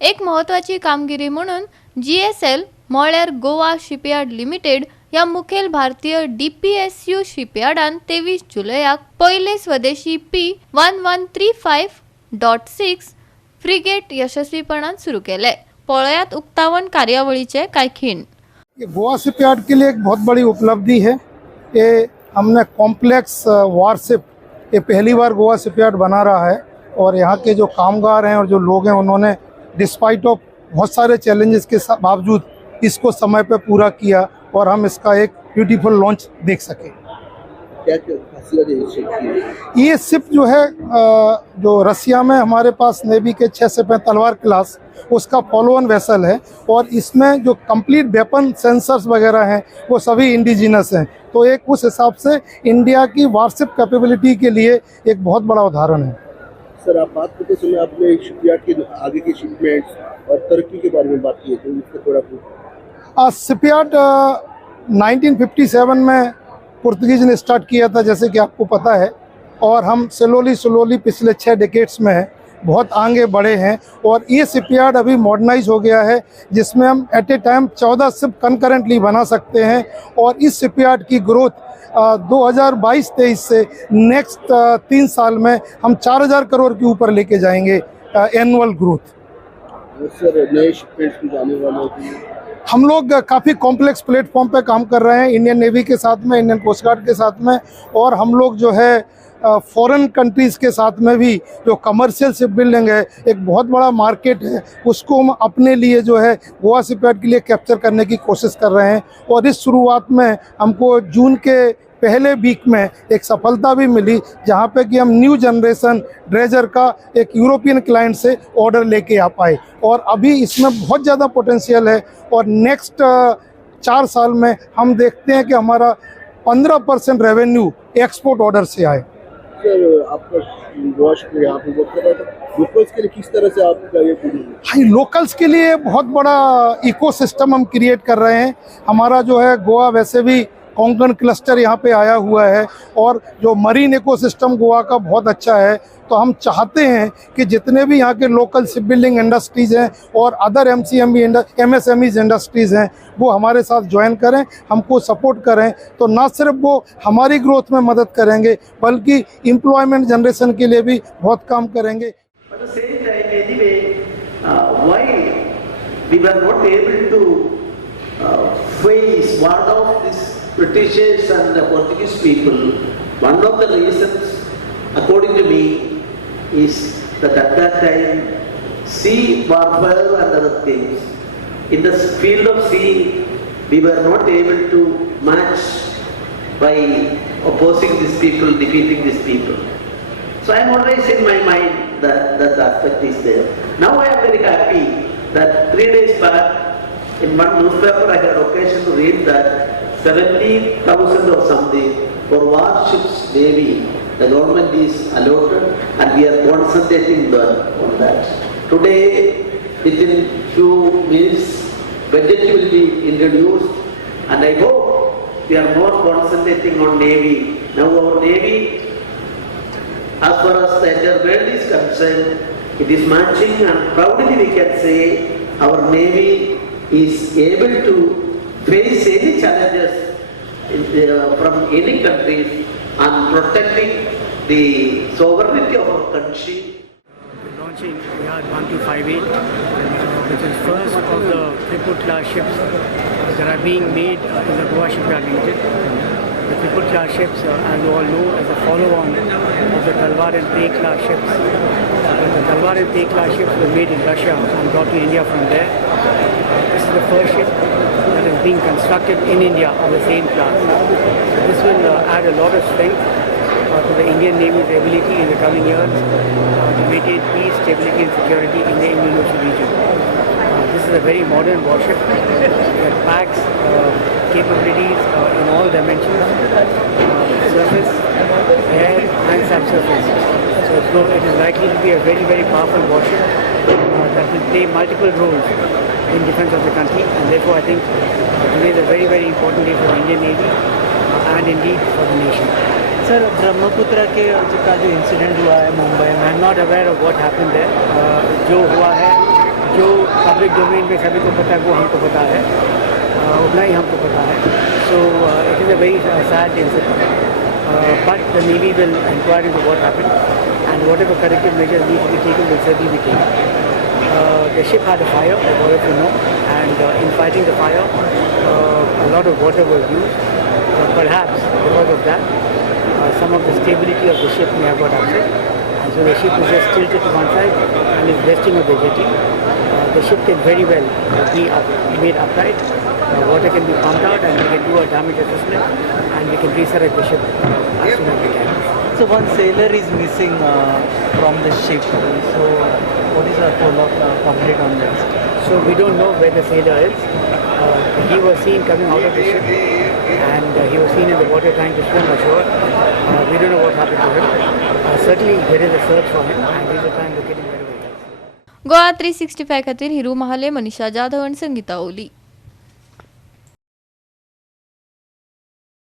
एक महत्त्वाची कामगिरी म्हणून GSL म्हळ्यार गोवा शिपयार्ड लिमिटेड ह्या मुखेल भारतीय DPSU शिपयार्डान 23 जुलयाक पहिले स्वदेशी P1135.6 फ्रिगेट यशस्वीपणान सुरू केले। पळयात उक्तावण कार्यावळीचे काय खीण। ये गोवा शिपयार्ड के लिए एक बहुत बड़ी उपलब्धि है। ये हमने कॉम्प्लेक्स वारशिप ये पहली बार गोवा शिपयार्ड बना रहा है और यहाँ के जो कामगार हैं और जो लोग हैं उन्होंने डिस्पाइट ऑफ बहुत सारे चैलेंजेस के बावजूद इसको समय पे पूरा किया और हम इसका एक ब्यूटीफुल लॉन्च देख सके। क्या खासियत है इस शिप की? ये शिप जो है जो रसिया में हमारे पास नेवी के 6 से 5 तलवार क्लास उसका फॉलो ऑन वेसल है और इसमें जो कंप्लीट वेपन सेंसर्स वगैरह हैं वो सभी इंडिजिनस हैं। तो एक उस हिसाब से इंडिया की वारशिप कैपेबिलिटी के लिए एक बहुत बड़ा उदाहरण है। सर, आप बात करते समय आपने शिपयार्ड के आगे के शिपमेंट्स और तरक्की के बारे में बात की है, तो इसका थोड़ा शिपयार्ड 1957 में पुर्तगीज ने स्टार्ट किया था जैसे कि आपको पता है, और हम स्लोली पिछले 6 डेकेड्स में बहुत आगे बढ़े हैं और ये शिपयार्ड अभी मॉडर्नाइज हो गया है जिसमें हम at a time 14 ship concurrently बना सकते हैं और इस शिपयार्ड की ग्रोथ 2022-23 से नेक्स्ट 3 साल में हम 4000 करोड़ के ऊपर लेके जाएंगे एनुअल ग्रोथ। सर, नए शिपमेंट्स की जाने वाले हम लोग काफ़ी कॉम्प्लेक्स प्लेटफॉर्म पे काम कर रहे हैं इंडियन नेवी के साथ में, इंडियन कोस्ट गार्ड के साथ में, और हम लोग जो है फॉरेन कंट्रीज़ के साथ में भी जो कमर्शियल शिप बिल्डिंग है एक बहुत बड़ा मार्केट है उसको हम अपने लिए जो है गोवा शिपयार्ड के लिए कैप्चर करने की कोशिश कर रहे हैं। और इस शुरुआत में हमको जून के पहले वीक में एक सफलता भी मिली जहाँ पे कि हम न्यू जनरेशन ड्रेजर का एक यूरोपियन क्लाइंट से ऑर्डर लेके आ पाए और अभी इसमें बहुत ज़्यादा पोटेंशियल है और नेक्स्ट 4 साल में हम देखते हैं कि हमारा 15% रेवेन्यू एक्सपोर्ट ऑर्डर से आए। सर, आपका वॉश यहाँ पे वर्क कर रहा था, लोकल्स के लिए किस तरह से आपका ये हाँ, लोकल्स के लिए बहुत बड़ा इकोसिस्टम हम क्रिएट कर रहे हैं। हमारा जो है गोवा वैसे भी कोंकण क्लस्टर यहाँ पे आया हुआ है और जो मरीन इकोसिस्टम गोवा का बहुत अच्छा है, तो हम चाहते हैं कि जितने भी यहाँ के लोकल शिप बिल्डिंग इंडस्ट्रीज़ हैं और अदर MSMEs इंडस्ट्रीज़ हैं वो हमारे साथ ज्वाइन करें, हमको सपोर्ट करें। तो ना सिर्फ वो हमारी ग्रोथ में मदद करेंगे बल्कि एम्प्लॉयमेंट जनरेशन के लिए भी बहुत काम करेंगे। Britishers and the Portuguese people, one of the reasons, according to me, is that at that time, sea warfare and other things, in the field of sea, we were not able to match by opposing these people, defeating these people. So I am always in my mind that aspect is there. Now I am very happy that 3 days back, in one newspaper I had occasion to read that 70,000 or something for warships Navy the government is allotted and we are concentrating on that. Today, within few minutes, budget will be introduced and I hope we are more concentrating on Navy. Now our Navy, as far as the entire world is concerned, it is matching and proudly we can say our Navy is able to face any challenges from any countries and protecting the sovereignty of our country. Launching Yard 1258, which is first of the Triput class ships that are being made in the Goa Shipyard Limited. The Triput class ships, as you all know, is a follow-on of the Talwar and Tay class ships. The Talwar and Tay class ships were made in Russia and brought to India from there. This is the first ship that is being constructed in India of the same class. This will add a lot of strength to the Indian Navy's ability in the coming years to maintain peace, stability and security in the Indian Ocean region. This is a very modern warship that packs capabilities in all dimensions, surface, air and subsurface. So it is likely to be a very, very powerful warship that will play multiple roles in defense of the country, and therefore I think today is a very, very important day for the Indian Navy and indeed for the nation. Sir, Brahmaputra के का जो incident हुआ है मुंबई में, I am not aware of what happened there. जो हुआ है, जो पब्लिक डोमेन में सभी को पता है वो हमको पता है, उतना ही हमको पता है. So it is a very sad incident, but the Navy will inquire into what happened, and whatever corrective measures need to be taken will certainly be taken. The ship had a fire, all of you know, and in fighting the fire, a lot of water was used. Perhaps because of that, some of the stability of the ship may have got upset, and so the ship is just tilted to one side and is resting on the jetty. The ship can very well be made upright. Water can be pumped out, and we can do a damage assessment, and we can resurrect the ship as soon as we can. So one sailor is missing from the ship. So what is the follow-up update on that? So we don't know where the sailor is. He was seen coming out of the ship, and he was seen in the water trying to swim ashore. We don't know what happened to him. Certainly there is a search for him, and we will try and locate him wherever he is. Goa 365 खातीर हिरू महाले, मनीषा जाधव आणि संगीता ओली.